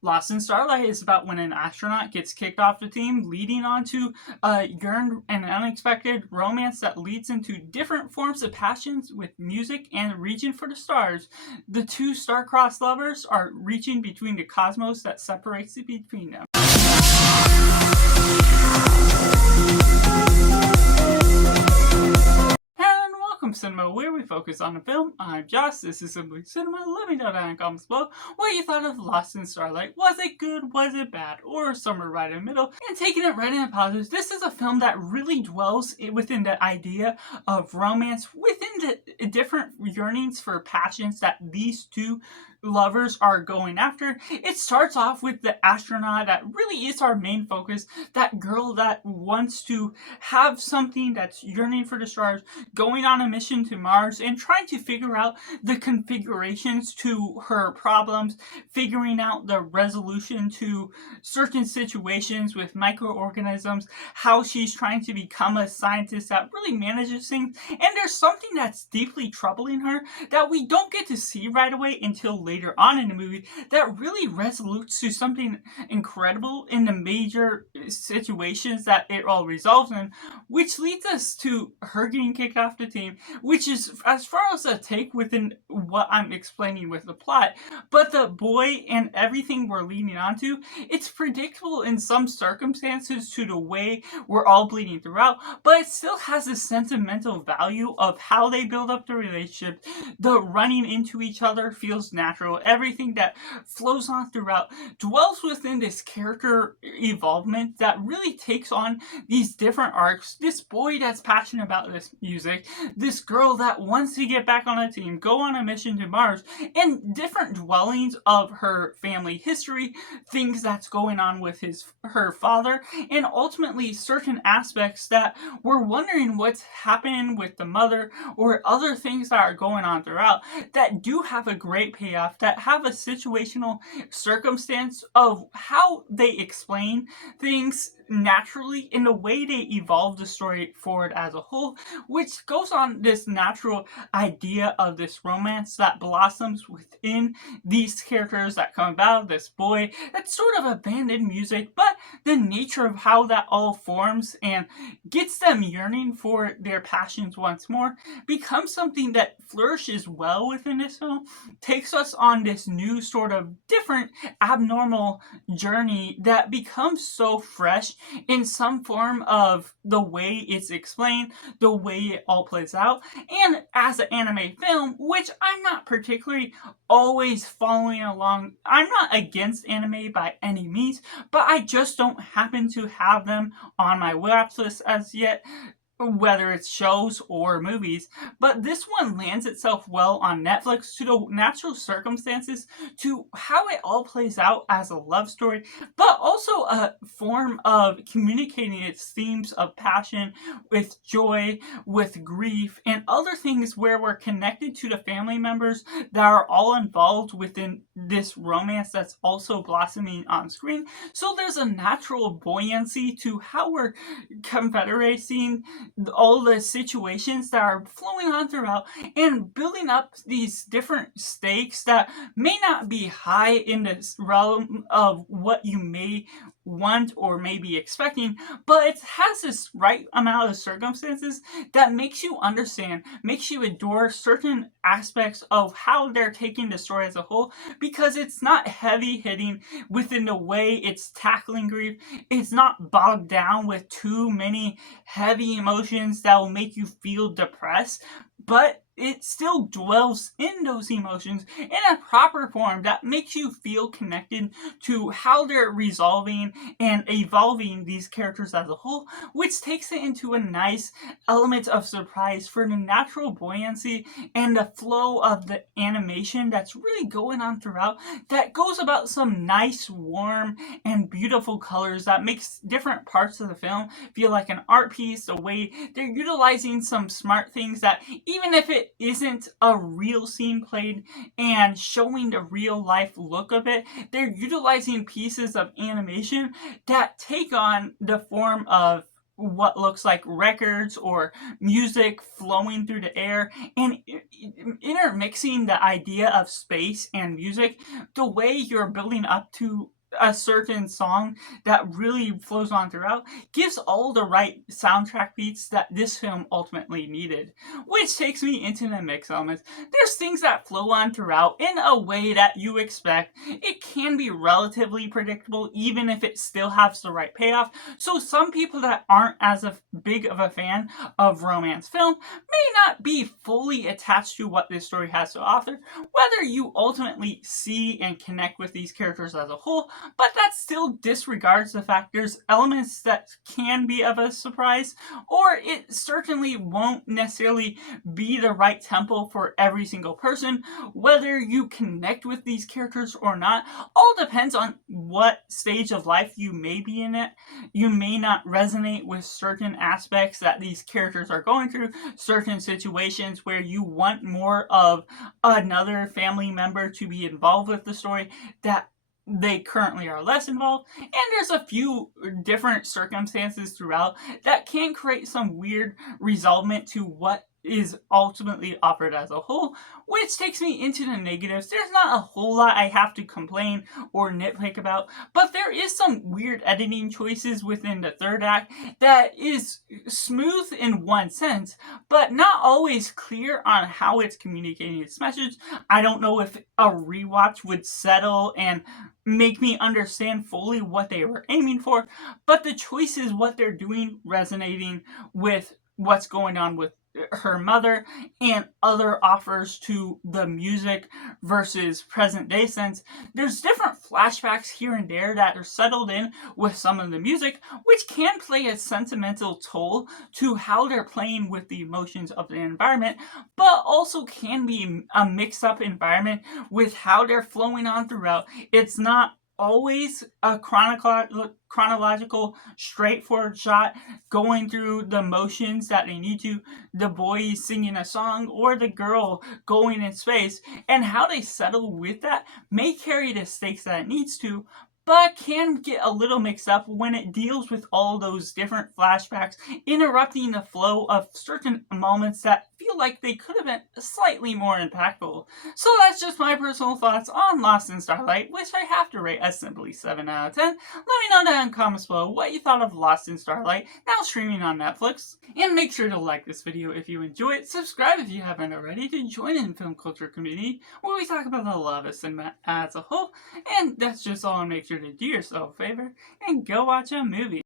Lost in Starlight is about when an astronaut gets kicked off the team, leading on to a yearned and unexpected romance that leads into different forms of passions with music and reaching for the stars. The two star-crossed lovers are reaching between the cosmos that separates between them. And welcome, Cinema, where we focus on the film. I'm Josh. This is Simply Cinema. Let me know down in the comments below what you thought of Lost in Starlight. Was it good? Was it bad? Or somewhere right in the middle? And taking it right in the positives, this is a film that really dwells within the idea of romance, within the different yearnings for passions that these two lovers are going after. It starts off with the astronaut that really is our main focus, that girl that wants to have something that's yearning for the stars, going on a mission to Mars and trying to figure out the configurations to her problems, figuring out the resolution to certain situations with microorganisms, how she's trying to become a scientist that really manages things. And there's something that's deeply troubling her that we don't get to see right away until later on in the movie that really resolutes to something incredible in the major situations that it all resolves in, which leads us to her getting kicked off the team, which is as far as a take within what I'm explaining with the plot. But the boy and everything we're leading on to, it's predictable in some circumstances to the way we're all bleeding throughout, but it still has a sentimental value of how they build up the relationship. The running into each other feels natural. Everything that flows on throughout dwells within this character evolvement that really takes on these different arcs. This boy that's passionate about this music, this girl that wants to get back on a team, go on a mission to Mars, and different dwellings of her family history, things that's going on with her father, and ultimately certain aspects that we're wondering what's happening with the mother or other things that are going on throughout that do have a great payoff, that have a situational circumstance of how they explain things naturally in the way they evolve the story forward as a whole, which goes on this natural idea of this romance that blossoms within these characters that come about, this boy that's sort of abandoned music, but the nature of how that all forms and gets them yearning for their passions once more becomes something that flourishes well within this film, takes us on this new sort of different abnormal journey that becomes so fresh in some form of the way it's explained, the way it all plays out, and as an anime film, which I'm not particularly always following along. I'm not against anime by any means, but I just don't happen to have them on my watch list as yet, whether it's shows or movies. But this one lands itself well on Netflix to the natural circumstances, to how it all plays out as a love story, but also a form of communicating its themes of passion with joy, with grief, and other things where we're connected to the family members that are all involved within this romance that's also blossoming on screen. So there's a natural buoyancy to how we're confederating all the situations that are flowing on throughout and building up these different stakes that may not be high in this realm of what you may want or may be expecting, but it has this right amount of circumstances that makes you understand, makes you adore certain aspects of how they're taking the story as a whole, because it's not heavy hitting within the way it's tackling grief. It's not bogged down with too many heavy emotions that will make you feel depressed, but it still dwells in those emotions in a proper form that makes you feel connected to how they're resolving and evolving these characters as a whole, which takes it into a nice element of surprise for the natural buoyancy and the flow of the animation that's really going on throughout, that goes about some nice, warm, and beautiful colors that makes different parts of the film feel like an art piece, the way they're utilizing some smart things that, even if it isn't a real scene played and showing the real life look of it, they're utilizing pieces of animation that take on the form of what looks like records or music flowing through the air, and intermixing the idea of space and music, the way you're building up to a certain song that really flows on throughout, gives all the right soundtrack beats that this film ultimately needed. Which takes me into the mix elements. There's things that flow on throughout in a way that you expect. It can be relatively predictable even if it still has the right payoff. So some people that aren't as big of a fan of romance film may not be fully attached to what this story has to offer, whether you ultimately see and connect with these characters as a whole, but that still disregards the fact there's elements that can be of a surprise, or it certainly won't necessarily be the right tempo for every single person. Whether you connect with these characters or not all depends on what stage of life you may be in it. You may not resonate with certain aspects that these characters are going through, certain situations where you want more of another family member to be involved with the story that they currently are less involved, and there's a few different circumstances throughout that can create some weird resolvement to what is ultimately offered as a whole, which takes me into the negatives. There's not a whole lot I have to complain or nitpick about, but there is some weird editing choices within the third act that is smooth in one sense, but not always clear on how it's communicating its message. I don't know if a rewatch would settle and make me understand fully what they were aiming for, but the choices, what they're doing, resonating with what's going on with her mother and other offers to the music versus present day sense. There's different flashbacks here and there that are settled in with some of the music, which can play a sentimental toll to how they're playing with the emotions of the environment, but also can be a mixed up environment with how they're flowing on throughout. It's not always a chronological, straightforward shot going through the motions that they need to, the boy singing a song or the girl going in space, and how they settle with that may carry the stakes that it needs to, but can get a little mixed up when it deals with all those different flashbacks, interrupting the flow of certain moments that feel like they could have been slightly more impactful. So that's just my personal thoughts on Lost in Starlight, which I have to rate as simply 7 out of 10. Let me know down in the comments below what you thought of Lost in Starlight, now streaming on Netflix. And make sure to like this video if you enjoy it, subscribe if you haven't already to join in film culture community where we talk about the love of cinema as a whole. And that's just all, and make sure to do yourself a favor and go watch a movie.